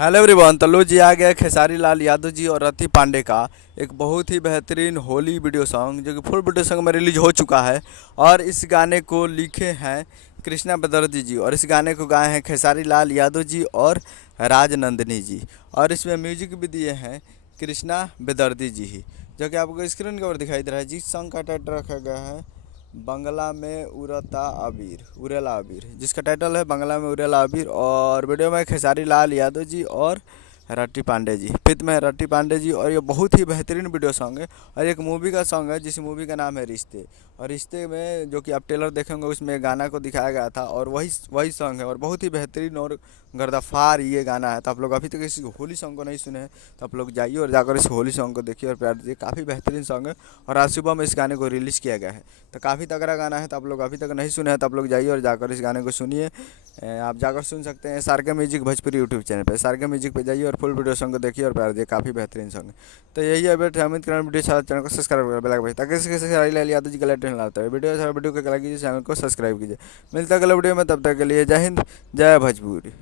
Hello everyone. तो लो जी आ गया खेसारी लाल यादव जी और रति पांडे का एक बहुत ही बेहतरीन होली वीडियो सॉन्ग, जो कि फुल वीडियो सॉन्ग में रिलीज हो चुका है। और इस गाने को लिखे हैं कृष्णा बेदर्जी जी, और इस गाने को गाए हैं खेसारी लाल यादव जी और राजनंदिनी जी। और इसमें म्यूजिक भी दिए हैं कृष्णा बेदर्जी जी ही, जो कि आपको स्क्रीन के ऊपर दिखाई दे रहा है। जिस सॉन्ग का टाइटल रखा गया है बंगला में उड़ता अबीर उड़ेला अबीर, जिसका टाइटल है बंगला में उड़ेला अबीर। और वीडियो में खेसारी लाल यादव जी और रट्टी पांडे जी, फिल्म में रट्टी पांडे जी। और ये बहुत ही बेहतरीन वीडियो सॉन्ग है। और एक मूवी का सॉन्ग है जिस मूवी का नाम है रिश्ते। और रिश्ते में जो कि आप ट्रेलर देखेंगे उसमें गाना को दिखाया गया था, और वही वही सॉन्ग है। और बहुत ही बेहतरीन और गर्दाफार ये गाना है। तो आप लोग अभी तक इस होली सॉन्ग को नहीं सुने हैं तो आप लोग जाइए और जाकर इस होली सॉन्ग को देखिए और प्यार दीजिए। काफ़ी बेहतरीन सॉन्ग है। और आज सुबह में इस गाने को रिलीज़ किया गया है। तो काफ़ी तगड़ा गाना है। तो आप लोग अभी तक नहीं सुने हैं तो आप लोग जाइए और जाकर इस गाने को सुनिए। आप जाकर सुन सकते हैं सारगा म्यूजिक भोजपुरी यूट्यूब चैनल पे। सारगा म्यूजिक पे जाइए और फुल वीडियो सॉन्ग को देखिए और प्यार दिए। काफ़ी बेहतरीन सॉन्ग है। तो यही अपडेट है। उम्मीद करें वीडियो अच्छा चैनल को सब्सक्राइब कर बेल भाई, ताकि इसके लाल यादव जी का लेटेस्ट लाता है वीडियो। सारा वीडियो को लाइक कीजिए, चैनल को सब्सक्राइब कीजिए। मिलता है अगले वीडियो में, तब तक के लिए जय हिंद जय भोजपुरी।